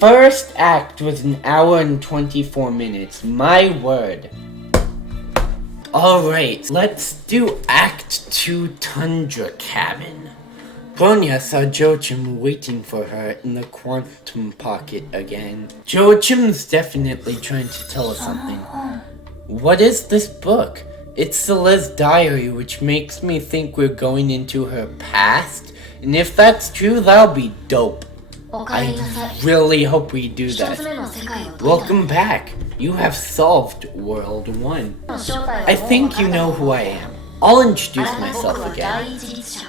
first act was an hour and 24 minutes. My word. Alright, let's do Act 2 Tundra Cabin. Bronya saw Joachim waiting for her in the quantum pocket again. Joachim's definitely trying to tell us something. What is this book? It's Celeste's diary, which makes me think we're going into her past. And if that's true, that'll be dope. I really hope we do that. Welcome back. You have solved World 1. I think you know who I am. I'll introduce myself again.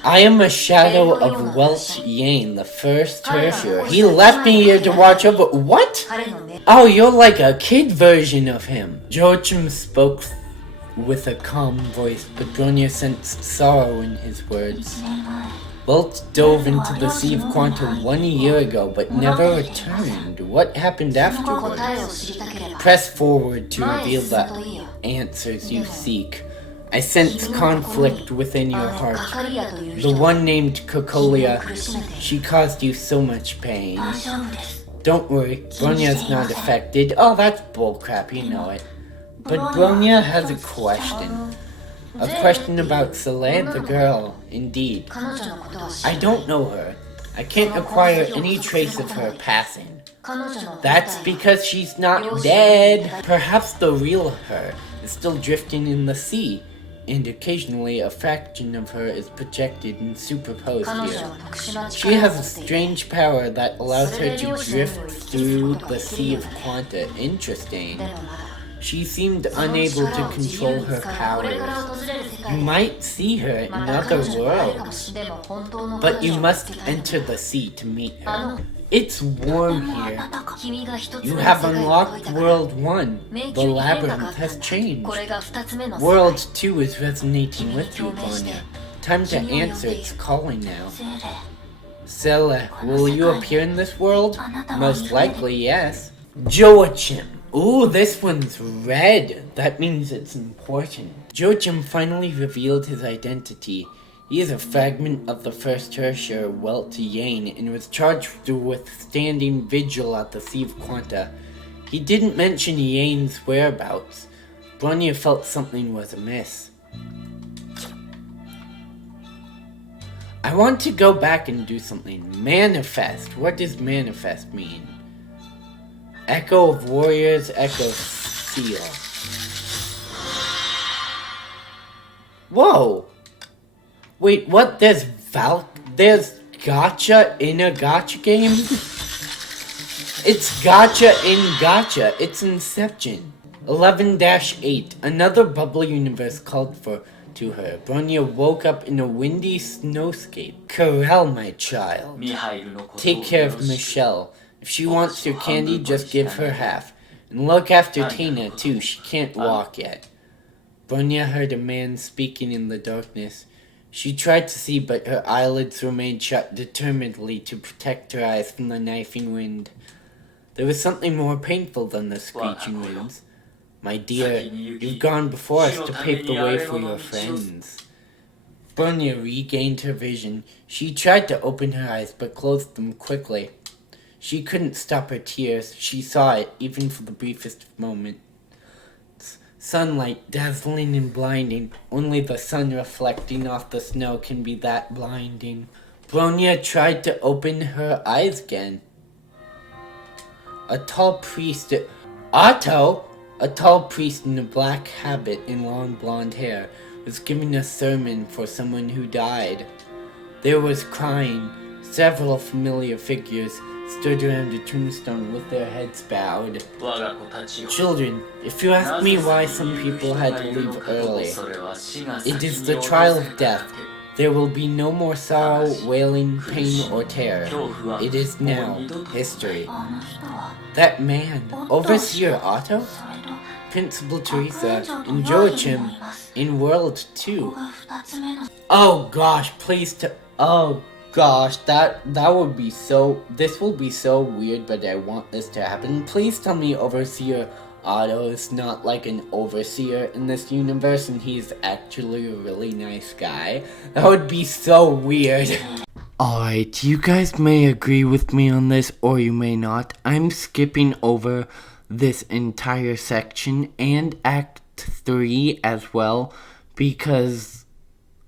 I am a shadow of Welt Yane, the first tertiary. He left me here to watch over— What? Oh, you're like a kid version of him. Joachim spoke with a calm voice, but Bronya sensed sorrow in his words. Welt dove into the Sea of Quantum 1 year ago, but never returned. What happened afterwards? Press forward to reveal the answers you seek. I sense conflict within your heart. The one named Kokolia, she caused you so much pain. Don't worry, Bronya's not affected. Oh, that's bullcrap, you know it. But Bronya has a question. A question about Celeste the girl, indeed. I don't know her. I can't acquire any trace of her passing. That's because she's not dead. Perhaps the real her is still drifting in the sea, and occasionally a fraction of her is projected and superposed here. She has a strange power that allows her to drift through the Sea of Quanta. Interesting. She seemed unable to control her powers. You might see her in other worlds, but you must enter the sea to meet her. It's warm here. You have unlocked World 1. The labyrinth has changed. World 2 is resonating with you, Bronya. Time to answer its calling now. Cele, will you appear in this world? Most likely, yes. Joachim. Ooh, this one's red. That means it's important. Joachim finally revealed his identity. He is a fragment of the first tertiary Welt Yane and was charged with standing vigil at the Sea of Quanta. He didn't mention Yane's whereabouts. Bronya felt something was amiss. I want to go back and do something. Manifest. What does manifest mean? Echo of Warriors, Echo Seal. Whoa! Wait, what? There's gacha in a gacha game? It's gacha in gacha. It's Inception. 11-8. Another bubble universe called to her. Bronya woke up in a windy snowscape. Corral, my child. Take care of Michelle. If she wants your candy, just give her half. And look after Tina, too. She can't walk yet. Bronya heard a man speaking in the darkness. She tried to see, but her eyelids remained shut determinedly to protect her eyes from the knifing wind. There was something more painful than the screeching winds. My dear, you've gone before us to pave the way for your friends. Bronya regained her vision. She tried to open her eyes, but closed them quickly. She couldn't stop her tears. She saw it, even for the briefest of moments. Sunlight, dazzling and blinding. Only the sun reflecting off the snow can be that blinding. Bronya tried to open her eyes again. A tall priest... Otto! A tall priest in a black habit and long blonde hair was giving a sermon for someone who died. There was crying. Several familiar figures stood around a tombstone with their heads bowed. Children, if you ask me why some people had to leave early, it is the trial of death. There will be no more sorrow, wailing, pain, or terror. It is now history. That man, Overseer Otto? Principal Teresa, and Joachim in World 2. Oh gosh, please oh gosh, that would be so... This will be so weird, but I want this to happen. Please tell me Overseer Otto is not like an overseer in this universe and he's actually a really nice guy. That would be so weird. Alright, you guys may agree with me on this or you may not. I'm skipping over this entire section and Act 3 as well because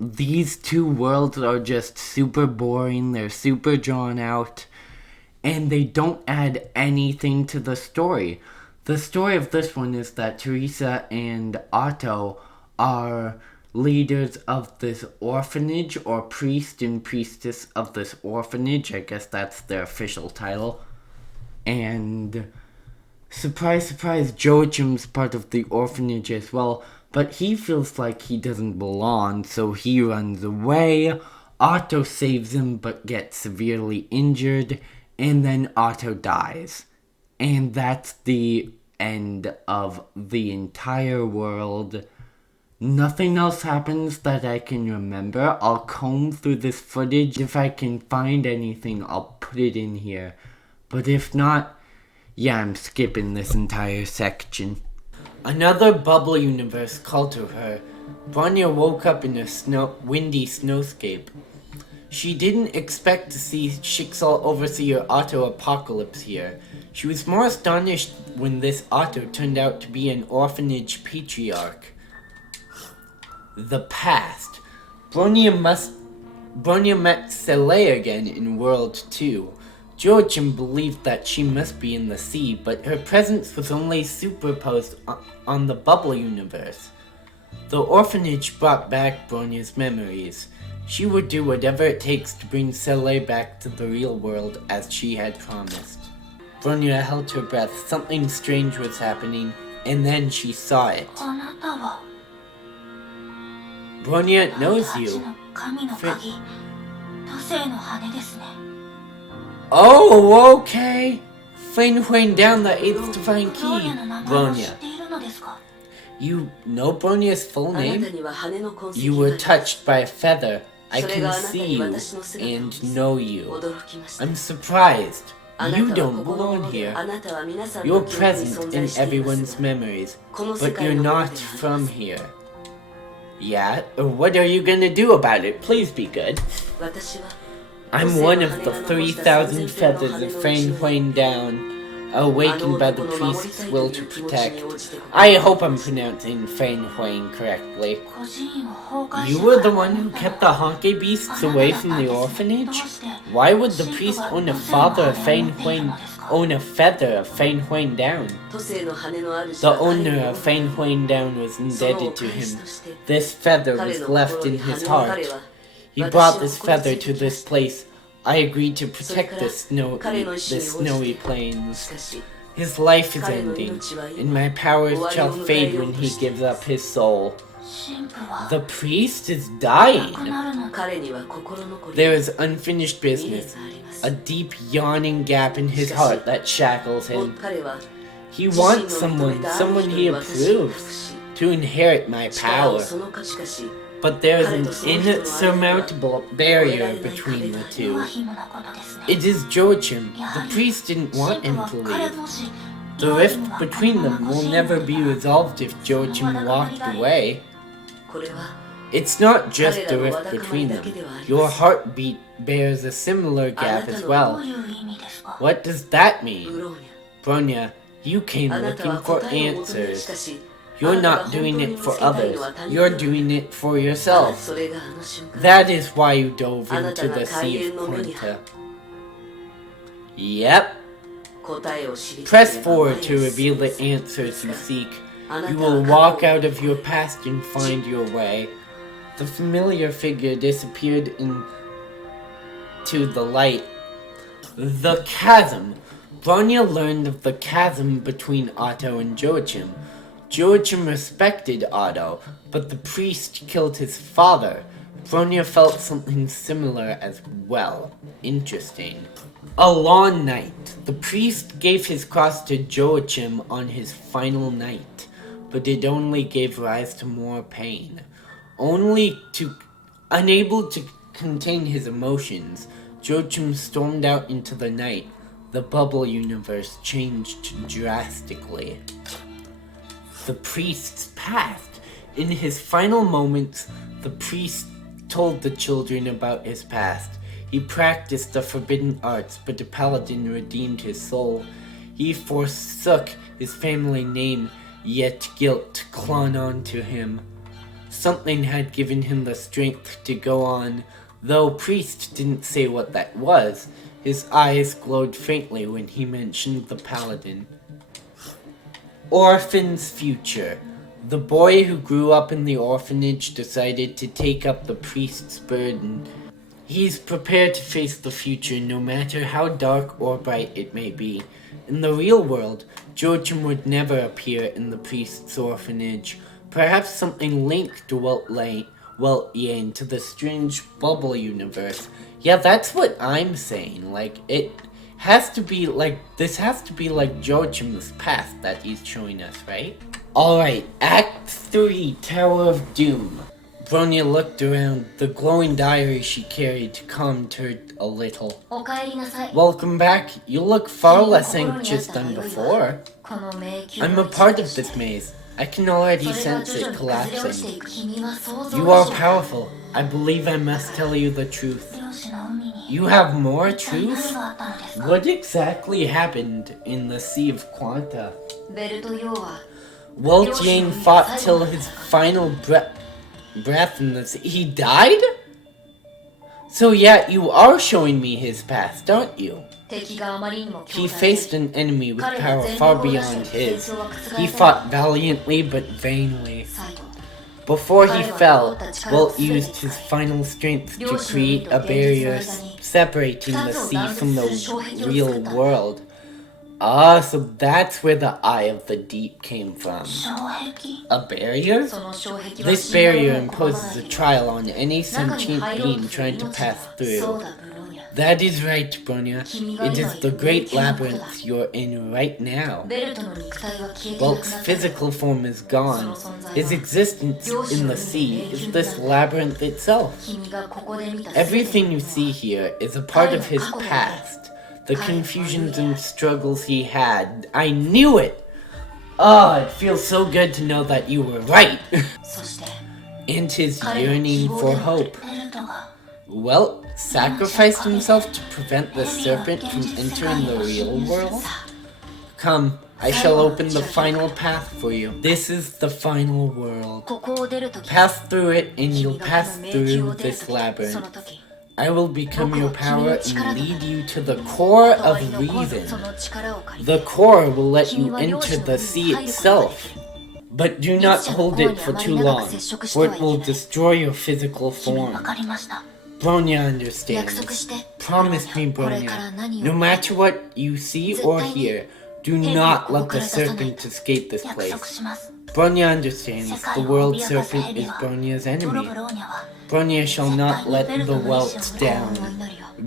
these two worlds are just super boring, they're super drawn out, and they don't add anything to the story. The story of this one is that Teresa and Otto are leaders of this orphanage, or priest and priestess of this orphanage. I guess that's their official title. And surprise, surprise, Joachim's part of the orphanage as well, but he feels like he doesn't belong, so he runs away. Otto saves him but gets severely injured, and then Otto dies. And that's the end of the entire world. Nothing else happens that I can remember. I'll comb through this footage. If I can find anything, I'll put it in here. But if not, yeah, I'm skipping this entire section. Another bubble universe called to her. Bronya woke up in a windy snowscape. She didn't expect to see Schicksal Overseer Otto Apocalypse here. She was more astonished when this Otto turned out to be an orphanage patriarch. The past. Bronya met Sele again in World 2. Joachim believed that she must be in the sea, but her presence was only superposed on the bubble universe. The orphanage brought back Bronya's memories. She would do whatever it takes to bring Sele back to the real world as she had promised. Bronya held her breath. Something strange was happening, and then she saw it. Bronya knows you. Oh, okay. Feng down the 8th divine key, Bronya. You know Bronya's full name? You were touched by a feather. I can see you and know you. I'm surprised. You don't belong here. You're present in everyone's memories, but you're not from here. Yeah? What are you gonna do about it? Please be good. I'm one of the 3,000 feathers of Feng down, awakened by the priest's will to protect. I hope I'm pronouncing Feng correctly. You were the one who kept the Honkai beasts away from the orphanage? Why would the priest own a feather of Feng down? The owner of Feng down was indebted to him. This feather was left in his heart. He brought this feather to this place. I agreed to protect the snowy plains. His life is ending, and my powers shall fade when he gives up his soul. The priest is dying. There is unfinished business, a deep yawning gap in his heart that shackles him. He wants someone he approves, to inherit my power. But there is an insurmountable barrier between the two. It is Joachim. The priest didn't want him to leave. The rift between them will never be resolved if Joachim walked away. It's not just the rift between them. Your heartbeat bears a similar gap as well. What does that mean? Bronya, you came looking for answers. You're not doing it for others. You're doing it for yourself. That is why you dove into the Sea of Quanta. Yep. Press forward to reveal the answers you seek. You will walk out of your past and find your way. The familiar figure disappeared into the light. The chasm. Bronya learned of the chasm between Otto and Joachim. Joachim respected Otto, but the priest killed his father. Bronya felt something similar as well. Interesting. A long night. The priest gave his cross to Joachim on his final night, but it only gave rise to more pain. Unable to contain his emotions, Joachim stormed out into the night. The bubble universe changed drastically. The priest's past. In his final moments, the priest told the children about his past. He practiced the forbidden arts, but the paladin redeemed his soul. He forsook his family name, yet guilt clung on to him. Something had given him the strength to go on. Though Priest didn't say what that was, his eyes glowed faintly when he mentioned the paladin. Orphan's future. The boy who grew up in the orphanage decided to take up the priest's burden. He's prepared to face the future no matter how dark or bright it may be. In the real world, Joachim would never appear in the priest's orphanage. Perhaps something linked Yang to the strange bubble universe. Yeah, that's what I'm saying. Like, it has to be like, this has to be like Joachim's past that he's showing us, right? Alright, Act 3, Tower of Doom. Bronya looked around. The glowing diary she carried calmed her a little. Welcome back. You look far less anxious than before. I'm a part of this maze. I can already sense it collapsing. You are powerful. I believe I must tell you the truth. You have more truth? What exactly happened in the Sea of Quanta? Yang fought till his final breath in the sea. He died? So yeah, you are showing me his past, aren't you? He faced an enemy with power far beyond his. He fought valiantly but vainly. Before he fell, Walt used his final strength to create a barrier separating the sea from the real world. Ah, so that's where the Eye of the Deep came from. A barrier? This barrier imposes a trial on any sentient being trying to pass through. That is right, Bronya. It is the great labyrinth you're in right now. Bulk's physical form is gone. His existence in the sea is this labyrinth itself. Everything you see here is a part of his past. The confusions and struggles he had. I knew it! Oh, it feels so good to know that you were right. And his yearning for hope. Well, sacrificed himself to prevent the serpent from entering the real world? Come, I shall open the final path for you. This is the final world. Pass through it and you'll pass through this labyrinth. I will become your power and lead you to the core of reason. The core will let you enter the sea itself. But do not hold it for too long, for it will destroy your physical form. Bronya understands. Promise me, Bronya, no matter what you see or hear, do not let the serpent escape this place. Bronya understands. The world serpent is Bronya's enemy. Bronya shall not let the welt down.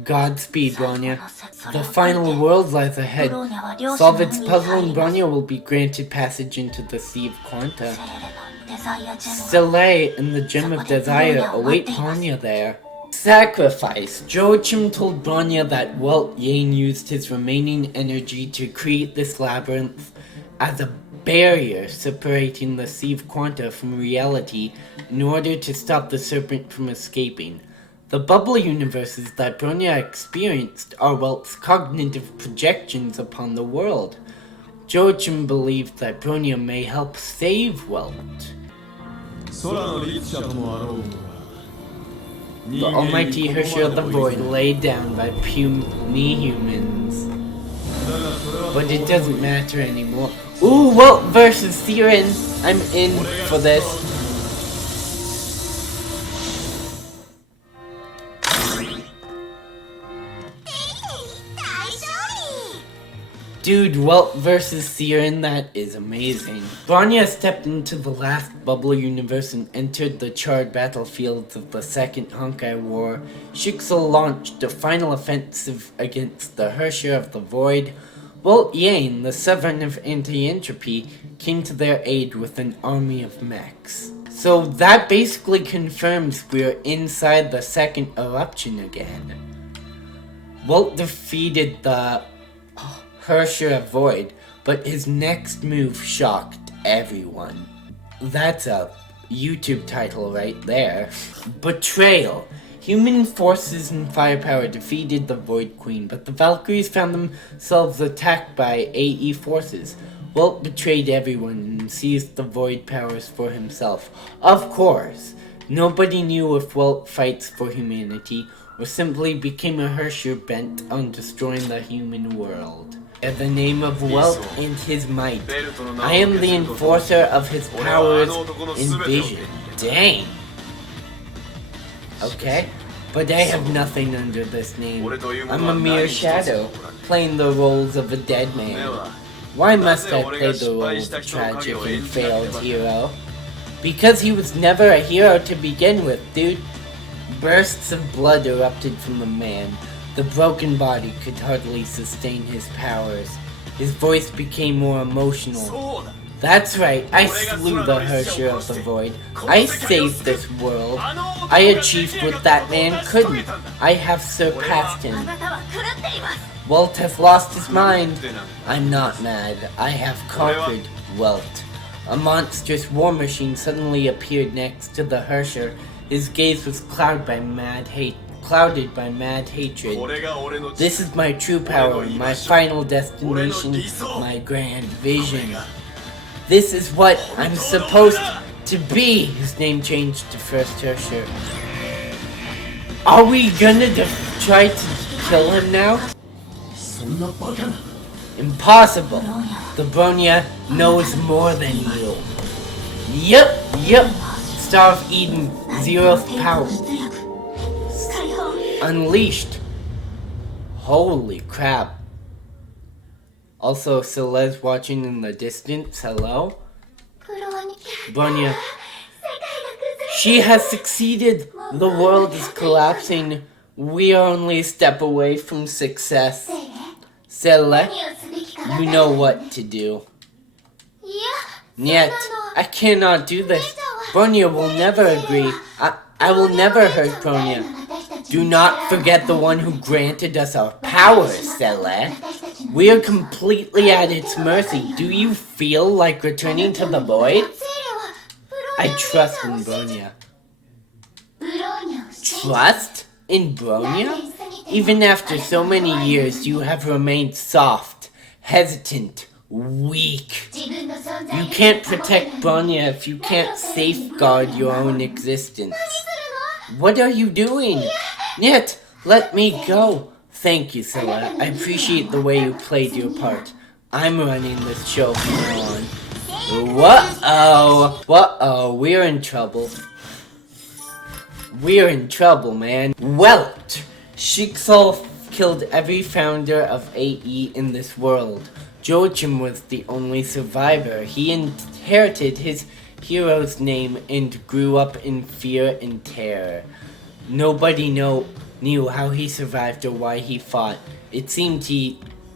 Godspeed, Bronya. The final world lies ahead. Solve its puzzle and Bronya will be granted passage into the Sea of Quanta. Soleil and the Gem of Desire await Bronya there. Sacrifice. Joachim told Bronya that Yang used his remaining energy to create this labyrinth as a barrier separating the Sea of Quanta from reality in order to stop the serpent from escaping. The bubble universes that Bronya experienced are Welt's cognitive projections upon the world. Joachim believed that Bronya may help save Welt. The almighty Herrscher of the Void laid down by puny humans. But it doesn't matter anymore. Ooh, Welt versus Siren. I'm in for this. Dude, Welt versus Siren, that is amazing. Bronya stepped into the last bubble universe and entered the charred battlefields of the Second Honkai War. Shixel launched a final offensive against the Herrscher of the Void. Yang, the Sovereign of Anti-Entropy, came to their aid with an army of mechs. So that basically confirms we're inside the second eruption again. Welt defeated the Herrscher of Void, but his next move shocked everyone. That's a YouTube title right there. Betrayal. Human forces and firepower defeated the Void Queen, but the Valkyries found themselves attacked by AE forces. Welt betrayed everyone and seized the Void powers for himself. Of course, nobody knew if Welt fights for humanity or simply became a Herrscher bent on destroying the human world. In the name of Welt and his might, I am the enforcer of his powers and vision. Dang! Okay, but I have nothing under this name. I'm a mere shadow, playing the roles of a dead man. Why must I play the role of a tragic and failed hero? Because he was never a hero to begin with, dude. Bursts of blood erupted from the man. The broken body could hardly sustain his powers. His voice became more emotional. That's right, I slew the Herrscher of the Void. I saved this world. I achieved what that man couldn't. I have surpassed him. Welt has lost his mind. I'm not mad. I have conquered Welt. A monstrous war machine suddenly appeared next to the Herrscher. His gaze was clouded by mad hatred. This is my true power, my final destination, my grand vision. This is what I'm supposed to be. His name changed to First Herrscher. Are we gonna try to kill him now? Impossible. The Bronya knows more than you. Yep. Star of Eden, zeroth power. Unleashed. Holy crap. Also, Celeste watching in the distance. Hello? Bronya. She has succeeded. The world is collapsing. We are only a step away from success. Celeste, you know what to do. Yet, I cannot do this. Bronya will never agree. I will never hurt Bronya. Do not forget the one who granted us our powers, Celeste. We are completely at its mercy. Do you feel like returning to the Void? I trust in Bronya. Trust in Bronya? Even after so many years, you have remained soft, hesitant, weak. You can't protect Bronya if you can't safeguard your own existence. What are you doing? Yet, let me go. Thank you, Scylla. I appreciate the way you played your part. I'm running this show from now on. Whoa-oh, we're in trouble. We're in trouble, man. Welt! Schicksal killed every founder of AE in this world. Joachim was the only survivor. He inherited his hero's name and grew up in fear and terror. Nobody knew how he survived or why he fought. It seemed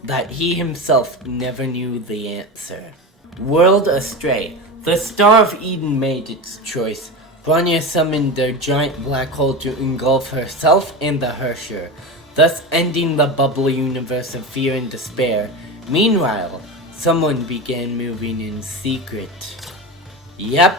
that he himself never knew the answer. World astray. The Star of Eden made its choice. Bronya summoned their giant black hole to engulf herself and the Herrscher, thus ending the bubble universe of fear and despair. Meanwhile, someone began moving in secret. Yep,